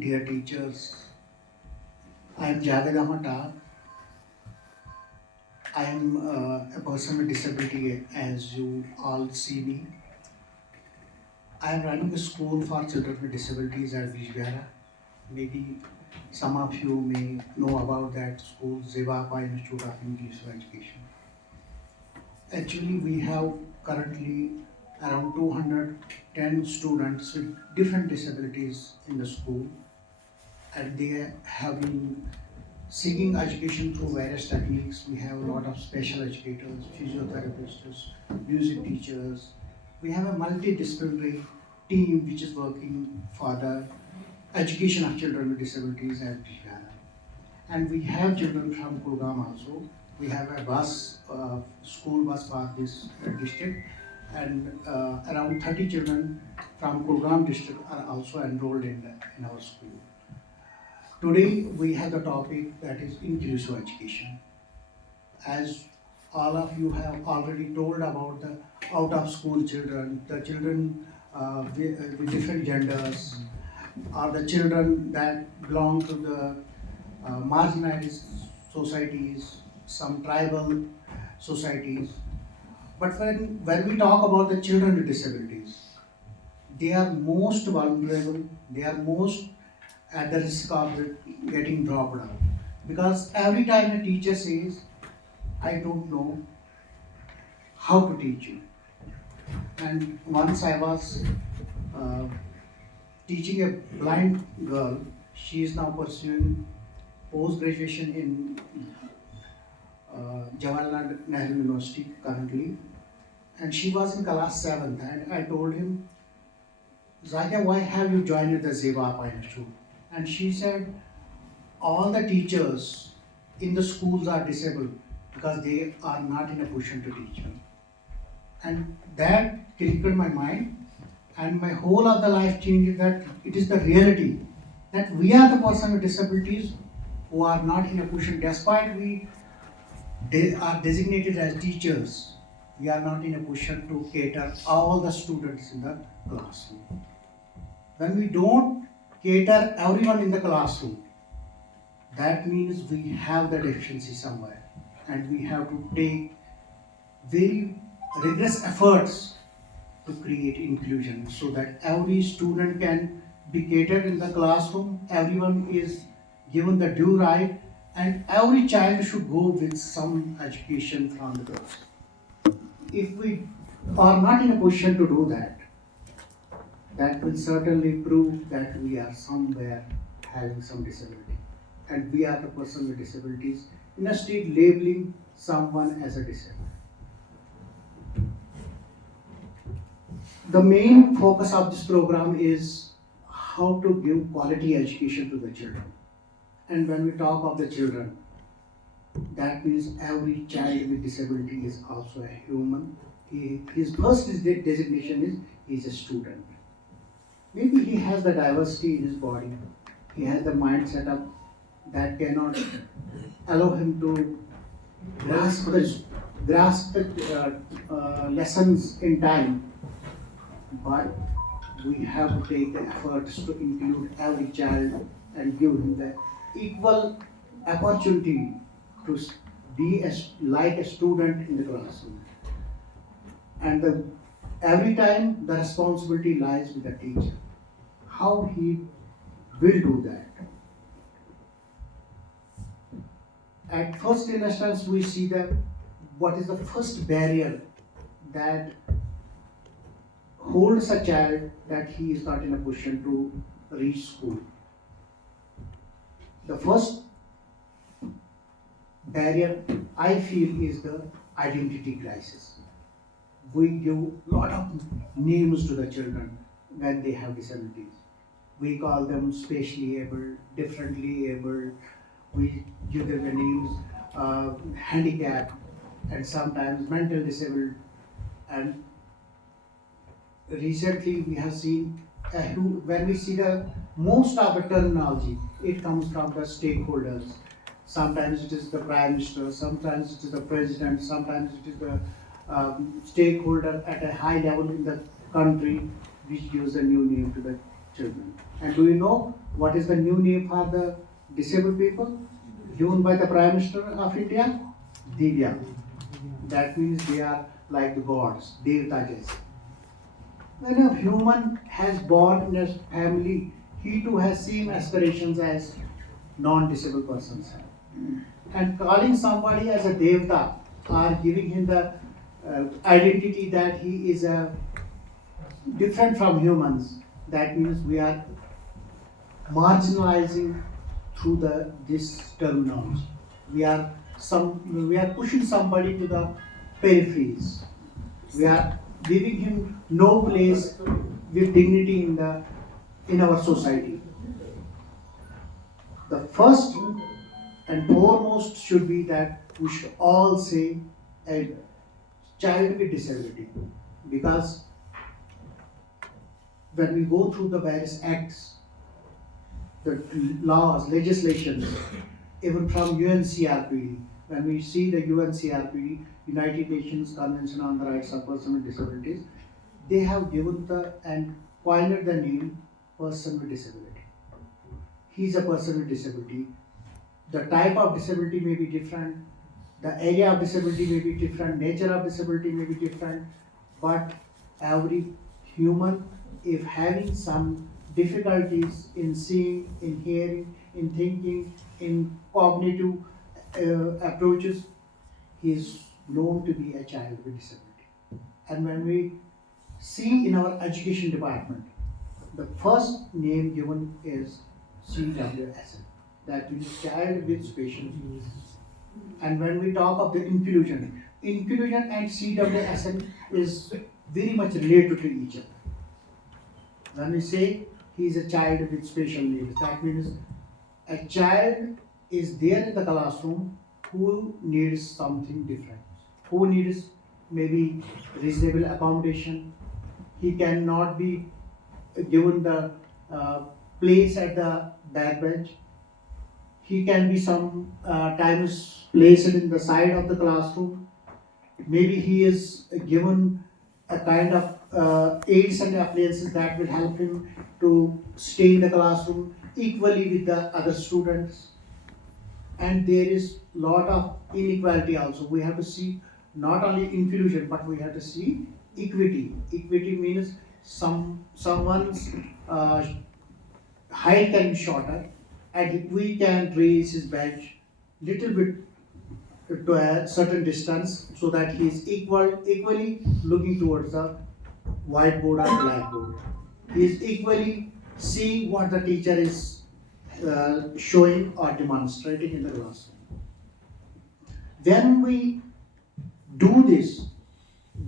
dear teachers, I am Javed Ahmad. I am a person with disability, as you all see me. I am running a school for children with disabilities at Vijayawada. Maybe some of you may know about that school, Zevapa Institute of Inclusive Education. Actually, we have currently around 210 students with different disabilities in the school, and they have been seeking education through various techniques. We have a lot of special educators, physiotherapists, music teachers. We have a multidisciplinary team which is working for the education of children with disabilities at Vijayawada. And we have children from Kulgam also. We have a bus, school bus for this district, and around 30 children from Kulgam district are also enrolled in our school. Today we have the topic that is inclusive education. As all of you have already told about the out of school children, the children with different genders, or the children that belong to the marginalized societies, some tribal societies. But when we talk about the children with disabilities, they are most vulnerable, they are most at the risk of getting dropped out. Because every time a teacher says, I don't know how to teach you. And once I was teaching a blind girl, she is now pursuing post graduation in Jawaharlal Nehru University currently. And she was in class 7th, and I told him, Zakia, why have you joined the Zeva Institute? And she said, all the teachers in the schools are disabled because they are not in a position to teach me. And that clicked my mind, and my whole of the life changed, that it is the reality that we are the person with disabilities who are not in a position, despite we are designated as teachers, we are not in a position to cater all the students in the classroom. When we don't cater everyone in the classroom, that means we have the deficiency somewhere, and we have to take very rigorous efforts to create inclusion so that every student can be catered in the classroom, everyone is given the due right, and every child should go with some education from the class. If we are not in a position to do that, that will certainly prove that we are somewhere having some disability. And we are the person with disabilities, instead labeling someone as a disabled. The main focus of this program is how to give quality education to the children. And when we talk of the children, that means every child with disability is also a human. His first designation is he is a student. Maybe he has the diversity in his body, he has the mind set up that cannot allow him to grasp the lessons in time, but we have to take the efforts to include every child and give him the equal opportunity to be like a student in the classroom. And every time the responsibility lies with the teacher, how he will do that. At first instance, we see that what is the first barrier that holds a child that he is not in a position to reach school. The first barrier I feel is the identity crisis. We give a lot of names to the children when they have disabilities. We call them spatially able, differently able. We give them the names handicapped, and sometimes mental disabled. And recently we have seen when we see the most of the terminology, it comes from the stakeholders. Sometimes it is the prime minister, sometimes it is the president, sometimes it is the stakeholder at a high level in the country, which gives a new name to the children. And do you know what is the new name for the disabled people given by the Prime Minister of India? Divya. That means they are like the gods, Devta. When a human has born in a family, he too has same aspirations as non-disabled persons. And calling somebody as a Devta or giving him the identity that he is different from humans, that means we are marginalizing through this terminology. We are pushing somebody to the peripheries. We are giving him no place with dignity in our society. The first and foremost should be that we should all say a child with disability, because when we go through the various acts, the laws, legislations, even from UNCRPD, when we see the UNCRPD, United Nations Convention on the Rights of Persons with Disabilities, they have given and coined the name person with disability. He is a person with disability. The type of disability may be different, the area of disability may be different, nature of disability may be different, but every human, if having some difficulties in seeing, in hearing, in thinking, in cognitive approaches, he is known to be a child with disability. And when we see in our education department, the first name given is CWSN, that means child with special needs. And when we talk of the inclusion and CWSN is very much related to each other. When we say he is a child with special needs, that means a child is there in the classroom who needs something different, who needs maybe reasonable accommodation. He cannot be given the place at the back bench. He can be times placed in the side of the classroom. Maybe he is given a kind of aids and appliances that will help him to stay in the classroom equally with the other students. And there is lot of inequality also. We have to see not only inclusion, but we have to see equity. Equity means someone's height can be shorter, and if we can raise his bench little bit to a certain distance so that he is equally looking towards the whiteboard or blackboard. He is equally seeing what the teacher is showing or demonstrating in the classroom. When we do this,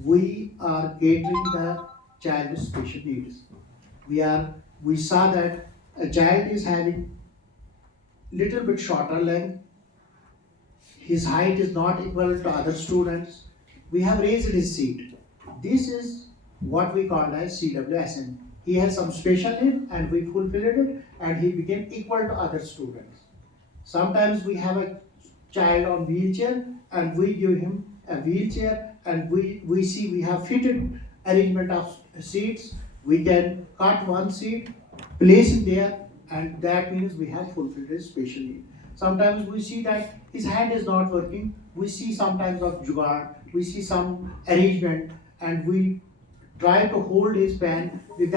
we are catering the child with special needs. We saw that a child is having little bit shorter length, his height is not equal to other students. We have raised his seat. This is what we call as CWSN. He has some special need and we fulfilled it and he became equal to other students. Sometimes we have a child on wheelchair and we give him a wheelchair and we see we have fitted arrangement of seats. We can cut one seat, place it there, and that means we have fulfilled his special need. Sometimes we see that his hand is not working. We see sometimes of jugaad, we see some arrangement, and we try to hold his pen with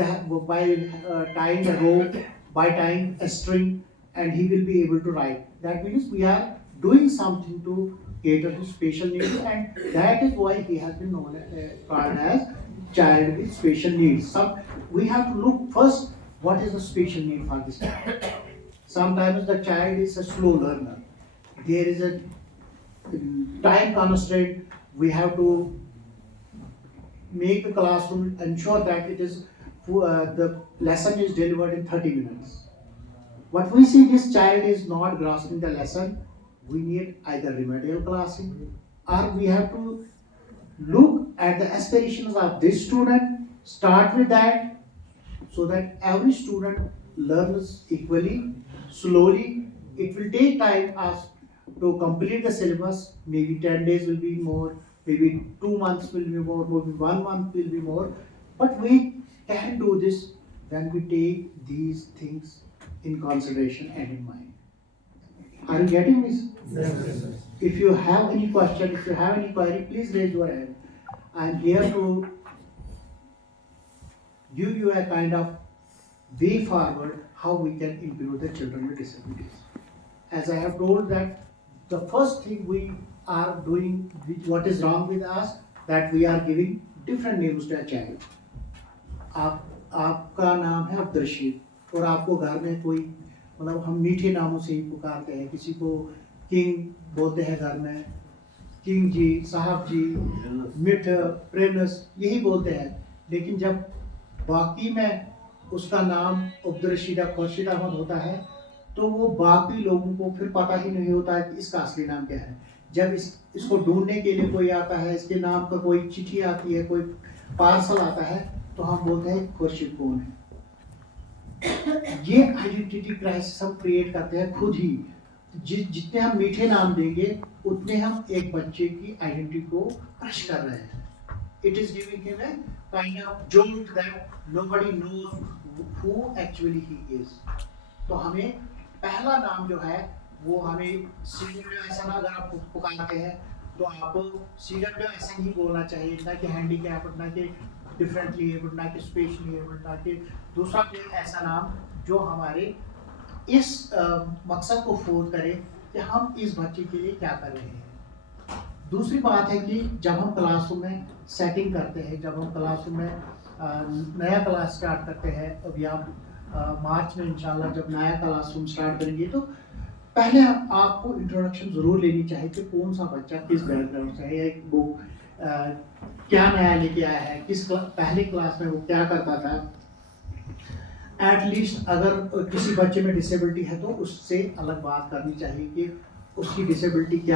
by tying a rope, by tying a string, and he will be able to write. That means we are doing something to cater to special needs, and that is why he has been known called as child with special needs. We have to look first what is the special need for this child. Sometimes the child is a slow learner. There is a time constraint. We have to make the classroom ensure that the lesson is delivered in 30 minutes. What we see this child is not grasping the lesson, we need either remedial classing or we have to look at the aspirations of this student, start with that so that every student learns equally, slowly. It will take time as to complete the syllabus. Maybe 10 days will be more, maybe 2 months will be more, maybe 1 month will be more. But we can do this then we take these things in consideration and in mind. Are you getting this? Yes. If you have any question, if you have any query, please raise your hand. I am here to give you a kind of way forward how we can improve the children with disabilities. As I have told that the first thing we are doing, what is wrong with us, that we are giving different names to a child. आपका नाम है अब्दुल और आपको घर में कोई मतलब हम मीठे नामों से ही पुकारते हैं, किसी को किंग बोलते हैं घर में, किंग जी, साहब जी, मिठ, प्रेनस यही बोलते हैं। लेकिन जब बाकी में उसका नाम अब्दुल रशीद खुर्शीद अहमद होता है तो वो बाकी लोगों को फिर पता ही नहीं होता है कि इसका असली नाम क्या है। जब इसको ढूंढने के लिए कोई आता है, इसके नाम का कोई चिट्ठी आती है, कोई पार्सल आता है, तो हम बोलते हैं खुर्शीद कौन है। ये आइडेंटिटी क्राइसिस हम क्रिएट करते हैं खुद ही। जितने हम मीठे नाम देंगे उतने हम एक बच्चे की आइडेंटिटी को क्रश कर रहे हैं। It is giving him a kind of jolt that nobody knows who actually he is. तो हमें पहला नाम जो है वो हमें CWSN अगर आप पुकारते हैं तो आपको CWSN ही बोलना चाहिए, ना कि हैंडीकैप, ना कि डिफरेंटली एबल्ड, ना कि स्पेशली एबल्ड, ना कि दूसरा कोई ऐसा नाम जो हमारे इस मकसद को फोर्स करे कि हम इस बच्चे के लिए क्या कर रहे हैं। दूसरी बात है कि जब हम क्लासरूम में सेटिंग करते हैं, जब हम क्लासरूम में नया क्लास स्टार्ट करते हैं, अभी आप मार्च में इंशाल्लाह जब नया क्लासरूम स्टार्ट करेंगे तो पहले आपको इंट्रोडक्शन ज़रूर लेनी चाहिए कि कौन सा बच्चा किस बैकग्राउंड से है, वो क्या नया लेके आया है, पहले क्लास में वो क्या करता था। एटलीस्ट अगर किसी बच्चे में डिसेबिलिटी है तो उससे अलग बात करनी चाहिए कि उसकी डिसेबिलिटी क्या